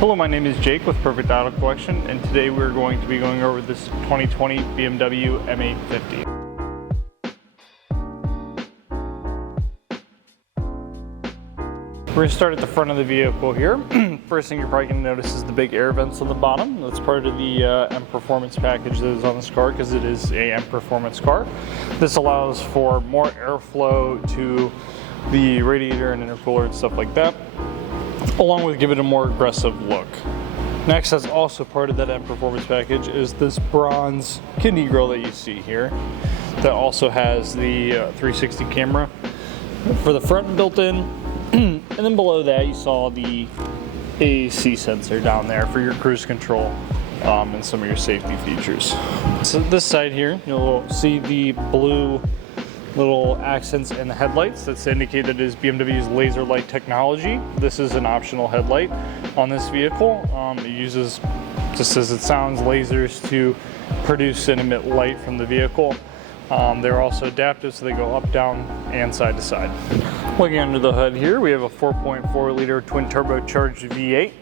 Hello, my name is Jake with Perfect Auto Collection, and today we're going to be going over this 2020 BMW M850. We're going to start at the front of the vehicle here. First thing you're probably going to notice is the big air vents on the bottom. That's part of the M Performance package that is on this car because it is a M Performance car. This allows for more airflow to the radiator and intercooler and stuff like that, along with giving it a more aggressive look. Next, as also part of that M Performance package, is this bronze kidney grille that you see here that also has the 360 camera for the front built in. And then below that you saw the AC sensor down there for your cruise control and some of your safety features. So this side here, you'll see the blue little accents in the headlights. That's indicated as BMW's laser light technology. This is an optional headlight on this vehicle. It uses, just as it sounds, lasers to produce and emit light from the vehicle. They're also adaptive, so they go up, down, and side to side. Looking under the hood here, we have a 4.4 liter twin turbocharged V8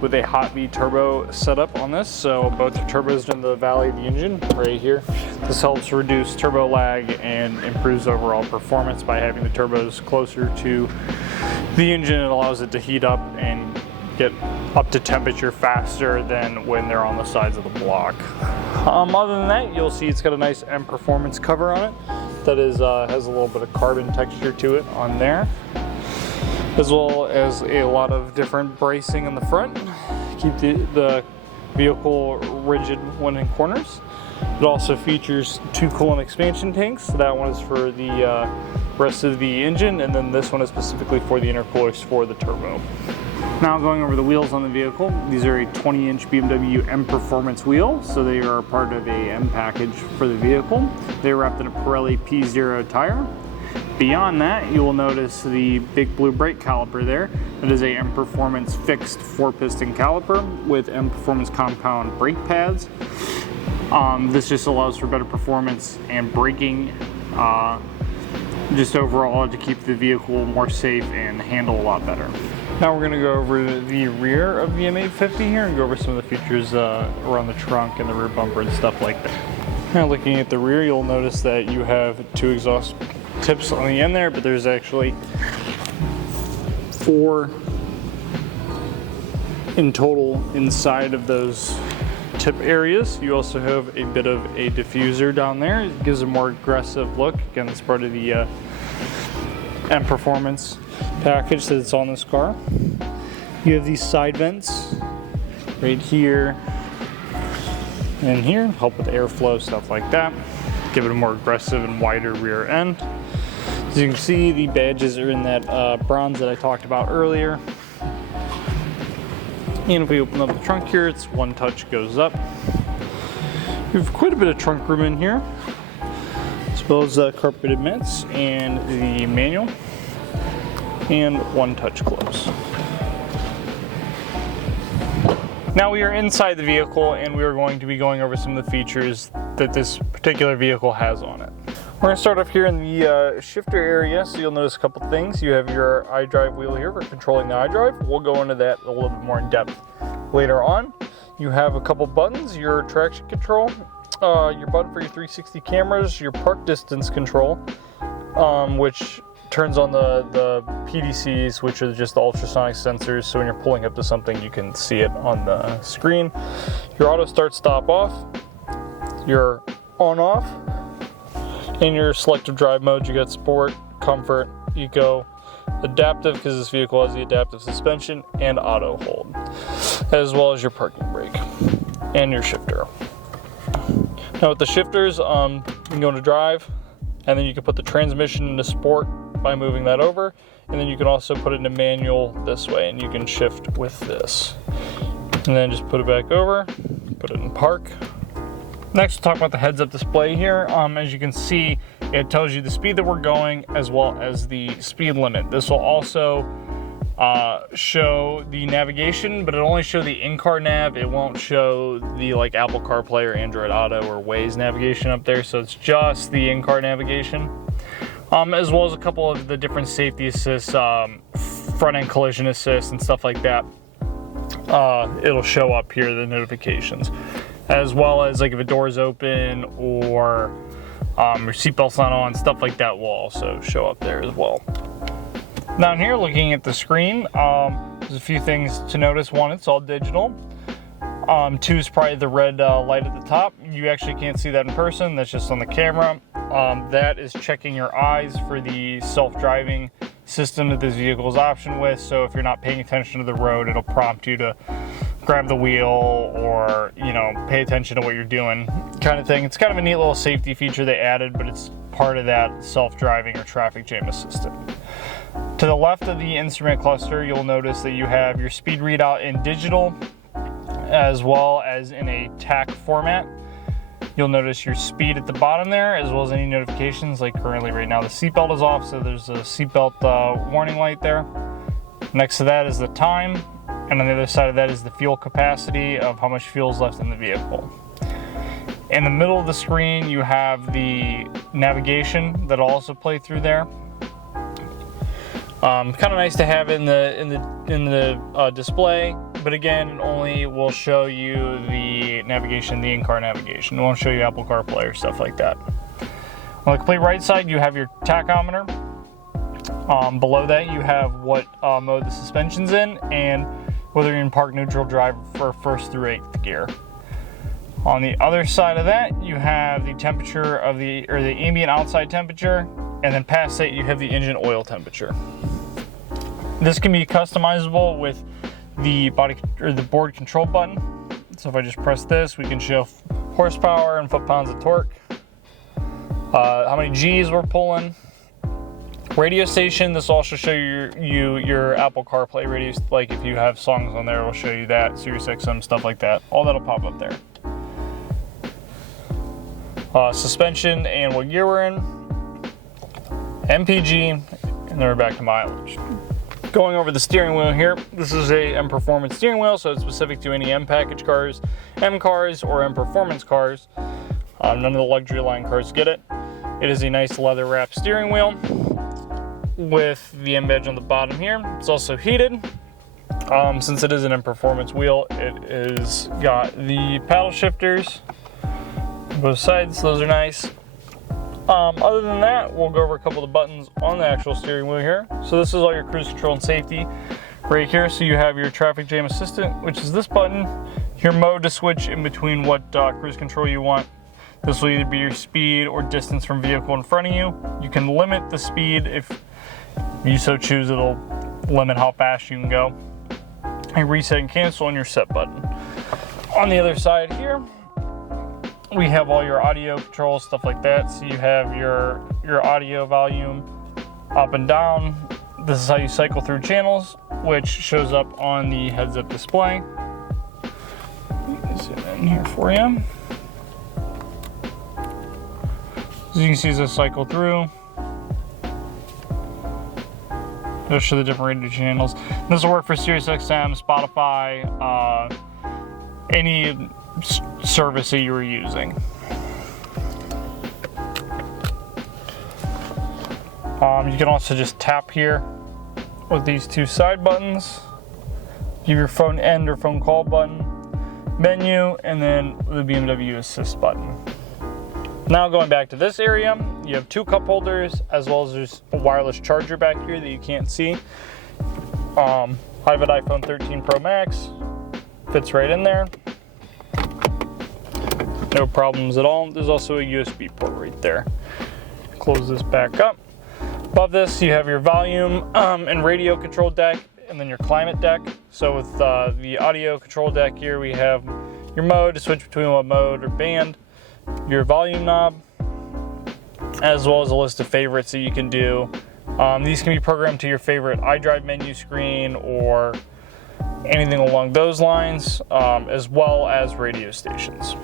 with a hot V turbo setup on this. So both the turbos in the valley of the engine right here. This helps reduce turbo lag and improves overall performance by having the turbos closer to the engine. It allows it to heat up and get up to temperature faster than when they're on the sides of the block. Other than that, you'll see it's got a nice M Performance cover on it that is has a little bit of carbon texture to it on there, as well as a lot of different bracing in the front. Keep the vehicle rigid when in corners. It also features two coolant expansion tanks. So that one is for the rest of the engine, and then this one is specifically for the intercoolers for the turbo. Now going over the wheels on the vehicle, these are a 20-inch BMW M Performance wheel, so they are part of a M package for the vehicle. They're wrapped in a Pirelli P0 tire. Beyond that, you will notice the big blue brake caliper there. That is a M Performance fixed 4-piston caliper with M Performance compound brake pads. This just allows for better performance and braking, just overall to keep the vehicle more safe and handle a lot better. Now we're going to go over the rear of the M850 here and go over some of the features around the trunk and the rear bumper and stuff like that. Now looking at the rear, you'll notice that you have two exhaust tips on the end there, but there's actually 4 in total inside of those tip areas. You also have a bit of a diffuser down there. It gives a more aggressive look. Again, it's part of the M Performance package that's on this car. You have these side vents right here and here, help with airflow, stuff like that. Give it a more aggressive and wider rear end. As you can see, the badges are in that bronze that I talked about earlier. And if we open up the trunk here, it's one touch goes up. We have quite a bit of trunk room in here, as well as carpeted mats and the manual, and one touch close. Now we are inside the vehicle and we are going to be going over some of the features that this particular vehicle has on it. We're going to start off here in the shifter area, so you'll notice a couple things. You have your iDrive wheel here for controlling the iDrive. We'll go into that a little bit more in depth later on. You have a couple buttons, your traction control, your button for your 360 cameras, your park distance control, which turns on the PDCs, which are just the ultrasonic sensors, so when you're pulling up to something you can see it on the screen. Your auto start stop off, your on off, and your selective drive modes. You got sport, comfort, eco, adaptive because this vehicle has the adaptive suspension, and auto hold, as well as your parking brake and your shifter. Now with the shifters, you can go into drive, and then you can put the transmission into sport by moving that over, and then you can also put it into manual this way, and you can shift with this. And then just put it back over, put it in park. Next, we'll talk about the heads-up display here. As you can see, it tells you the speed that we're going as well as the speed limit. This will also show the navigation, but it'll only show the in-car nav. It won't show the like Apple CarPlay or Android Auto or Waze navigation up there, so it's just the in-car navigation. As well as a couple of the different safety assists, front-end collision assist and stuff like that. it'll show up here, the notifications, as well as like if a door is open or your seatbelt's not on, stuff like that will also show up there as well. Down here, looking at the screen, there's a few things to notice. One, it's all digital. Two is probably the red light at the top. You actually can't see that in person, that's just on the camera. That is checking your eyes for the self-driving system that this vehicle is optioned with. So if you're not paying attention to the road, it'll prompt you to grab the wheel or, you know, pay attention to what you're doing kind of thing. It's kind of a neat little safety feature they added, but it's part of that self-driving or traffic jam assistant. To the left of the instrument cluster, you'll notice that you have your speed readout in digital as well as in a TAC format. You'll notice your speed at the bottom there, as well as any notifications. Like currently right now the seatbelt is off, so there's a seatbelt warning light there. Next to that is the time, and on the other side of that is the fuel capacity of how much fuel is left in the vehicle. In the middle of the screen you have the navigation that'll also play through there. Kind of nice to have in the display, but again, it only will show you the navigation, the in-car navigation. It won't show you Apple CarPlay or stuff like that. On the complete right side, you have your tachometer. Below that, you have what mode the suspension's in and whether you're in park, neutral, drive, for first through eighth gear. On the other side of that, you have the temperature of the ambient outside temperature, and then past that, you have the engine oil temperature. This can be customizable with the board control button. So if I just press this, we can show horsepower and foot-pounds of torque, how many G's we're pulling. Radio station, this will also show your Apple CarPlay radio, like if you have songs on there, it will show you that, Sirius XM, stuff like that. All that'll pop up there. Suspension and what gear we're in, MPG, and then we're back to mileage. Going over the steering wheel here, this is a M Performance steering wheel, so it's specific to any M package cars, M cars, or M Performance cars. None of the luxury line cars get it. It is a nice leather wrapped steering wheel with the M badge on the bottom here. It's also heated. Since it is an M Performance wheel, it is got the paddle shifters on both sides, those are nice. Other than that, we'll go over a couple of the buttons on the actual steering wheel here. So this is all your cruise control and safety right here. So you have your traffic jam assistant, which is this button, your mode to switch in between what cruise control you want. This will either be your speed or distance from vehicle in front of you. You can limit the speed if you so choose. It'll limit how fast you can go. And reset and cancel on your set button. On the other side here, we have all your audio controls, stuff like that. So you have your audio volume up and down. This is how you cycle through channels, which shows up on the heads-up display. Zoom in here for you. As you can see, as I cycle through, it'll show the different radio channels. This will work for Sirius XM, Spotify, any service that you were using. You can also just tap here with these two side buttons. Give your phone end or phone call button, menu, and then the BMW assist button. Now going back to this area, you have two cup holders as well as there's a wireless charger back here that you can't see. I have an iPhone 13 Pro Max, fits right in there. No problems at all. There's also a USB port right there. Close this back up. Above this, you have your volume and radio control deck, and then your climate deck. So with the audio control deck here, we have your mode to switch between what mode or band, your volume knob, as well as a list of favorites that you can do. These can be programmed to your favorite iDrive menu screen or anything along those lines, as well as radio stations.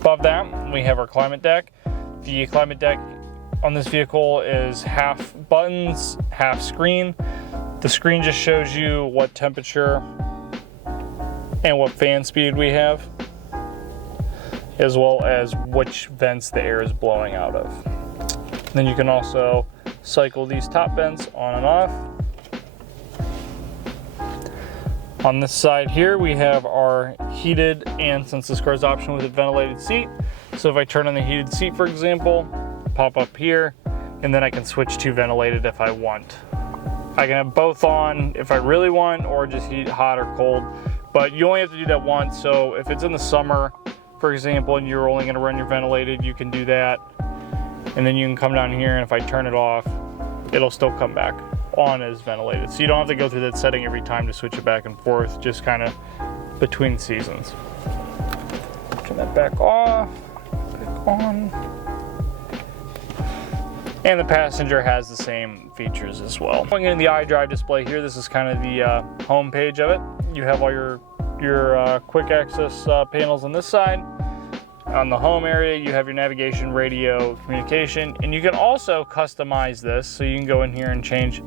Above that, we have our climate deck. The climate deck on this vehicle is half buttons, half screen. The screen just shows you what temperature and what fan speed we have, as well as which vents the air is blowing out of. Then you can also cycle these top vents on and off. On this side here, we have our heated, and since this car is optional with a ventilated seat, so if I turn on the heated seat, for example, pop up here, and then I can switch to ventilated if I want. I can have both on if I really want, or just heat hot or cold, but you only have to do that once. So if it's in the summer, for example, and you're only gonna run your ventilated, you can do that. And then you can come down here, and if I turn it off, it'll still come back on as ventilated. So you don't have to go through that setting every time to switch it back and forth, just kind of between seasons. Turn that back off, back on. And the passenger has the same features as well. Going into the iDrive display here, this is kind of the home page of it. You have all your quick access panels on this side. On the home area, you have your navigation, radio, communication, and you can also customize this. So you can go in here and change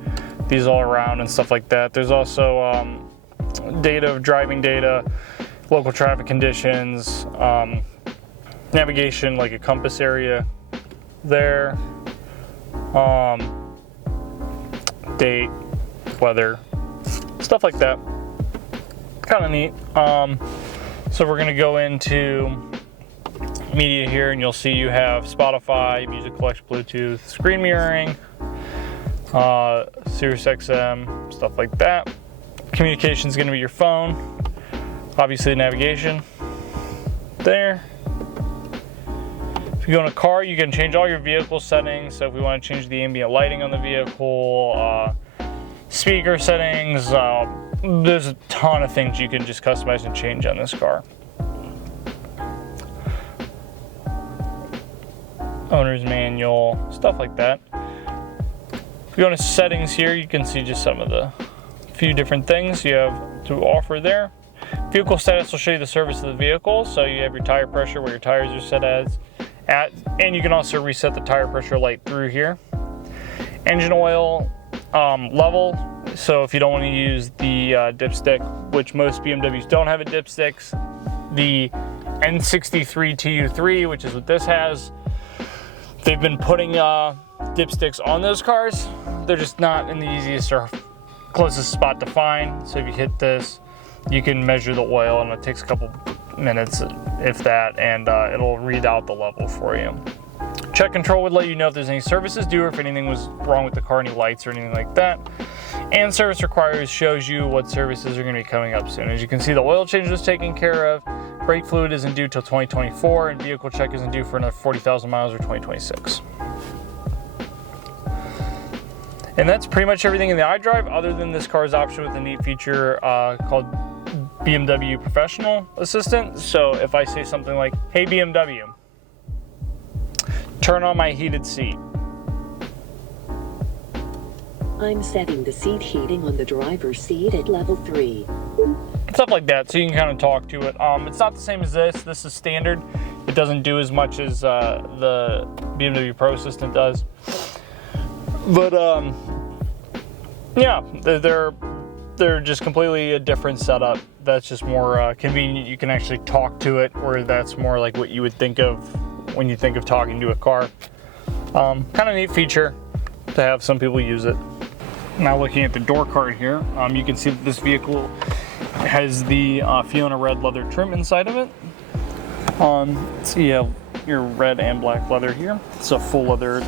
these all around and stuff like that. There's also data, driving data, local traffic conditions, navigation, like a compass area there, date, weather, stuff like that. Kind of neat. So we're gonna go into media here, and you'll see you have Spotify, music collection, Bluetooth, screen mirroring, Sirius XM, stuff like that. Communication is going to be your phone, obviously navigation there. If you go in a car, you can change all your vehicle settings. So if we want to change the ambient lighting on the vehicle, speaker settings, there's a ton of things you can just customize and change on this car. Owner's manual, stuff like that. If you go into settings here, you can see just some of the few different things you have to offer there. Vehicle status will show you the service of the vehicle, so you have your tire pressure, where your tires are set at, and you can also reset the tire pressure light through here. Engine oil level, so if you don't want to use the dipstick, which most BMWs don't have a dipstick, the N63 TU3, which is what this has, they've been putting dipsticks on those cars. They're just not in the easiest or closest spot to find. So if you hit this, you can measure the oil, and it takes a couple minutes, if that, and it'll read out the level for you. Check control would let you know if there's any services due, or if anything was wrong with the car, any lights or anything like that. And service requires shows you what services are going to be coming up soon. As you can see, the oil change was taken care of. Brake fluid isn't due till 2024, and vehicle check isn't due for another 40,000 miles or 2026. And that's pretty much everything in the iDrive, other than this car's option with a neat feature called BMW Professional Assistant. So if I say something like, "Hey BMW, turn on my heated seat." I'm setting the seat heating on the driver's seat at level 3. Stuff like that, so you can kind of talk to it. It's not the same as this. This is standard. It doesn't do as much as the BMW Pro Assistant does. But yeah, they're just completely a different setup. That's just more convenient. You can actually talk to it, or that's more like what you would think of when you think of talking to a car. Kind of neat feature to have some people use it. Now looking at the door card here, you can see that this vehicle has the Fiona red leather trim inside of it. So you have your red and black leather here. It's a full leather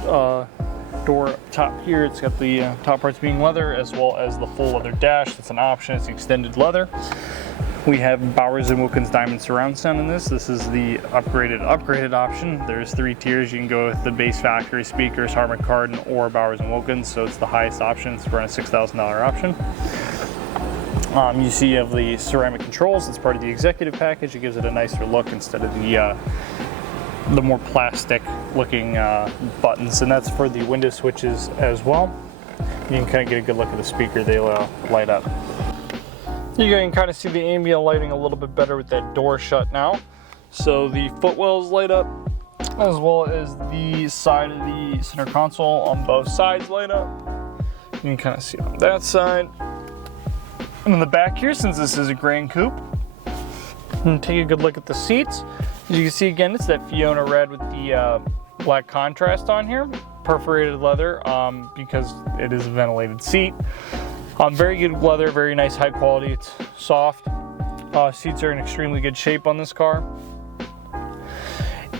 door top here. It's got the top parts being leather, as well as the full leather dash. That's an option. It's extended leather. We have Bowers & Wilkins diamond surround sound in this. This is the upgraded option. There's 3 tiers. You can go with the base factory speakers, Harman Kardon, or Bowers & Wilkins. So it's the highest option. It's around a $6,000 option. You see you have the ceramic controls. It's part of the executive package. It gives it a nicer look instead of the more plastic looking buttons, and that's for the window switches as well. You can kind of get a good look at the speaker. They light up. You can kind of see the ambient lighting a little bit better with that door shut now. So the footwells light up, as well as the side of the center console on both sides light up. You can kind of see on that side. And in the back here, since this is a Gran Coupe, and take a good look at the seats. As you can see, again, it's that Fiona red with the black contrast on here. Perforated leather because it is a ventilated seat. Very good leather, very nice, high quality. It's soft. Seats are in extremely good shape on this car.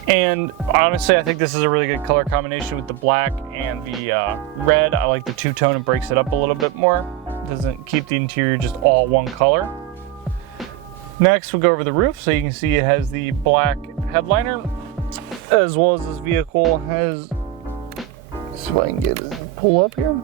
And honestly, I think this is a really good color combination with the black and the red. I like the two-tone, it breaks it up a little bit more. Doesn't keep the interior just all one color. Next, we'll go over the roof. So you can see it has the black headliner, as well as this vehicle has, let's see if I can get it, pull up here.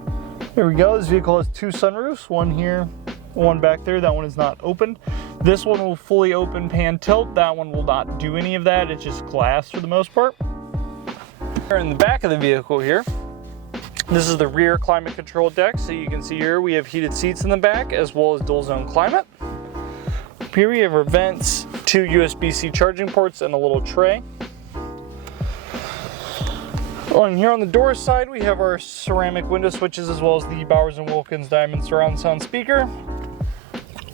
There we go. This vehicle has two sunroofs, one here, one back there. That one is not open. This one will fully open pan tilt. That one will not do any of that. It's just glass for the most part. We're in the back of the vehicle here. This is the rear climate control deck. So you can see here we have heated seats in the back as well as dual zone climate. Up here we have our vents, two USB-C charging ports, and a little tray. On here on the door side, we have our ceramic window switches as well as the Bowers & Wilkins Diamond surround sound speaker.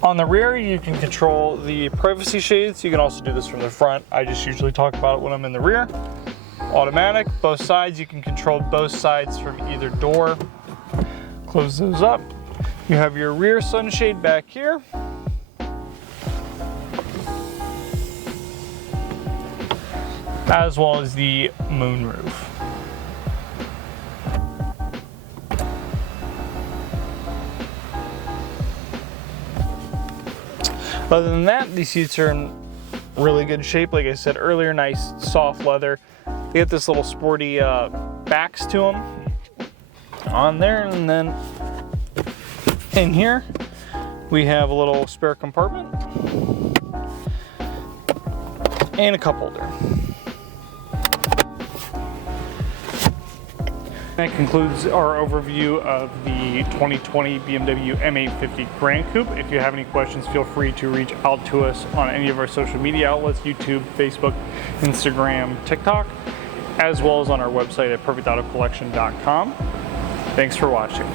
On the rear, you can control the privacy shades. You can also do this from the front. I just usually talk about it when I'm in the rear. Automatic, both sides. You can control both sides from either door. Close those up. You have your rear sunshade back here. As well as the moonroof. Other than that, these seats are in really good shape. Like I said earlier, nice soft leather. They get this little sporty backs to them on there. And then in here, we have a little spare compartment and a cup holder. That concludes our overview of the 2020 BMW M850 Gran Coupe. If you have any questions, feel free to reach out to us on any of our social media outlets, YouTube, Facebook, Instagram, TikTok, as well as on our website at perfectautocollection.com. Thanks for watching.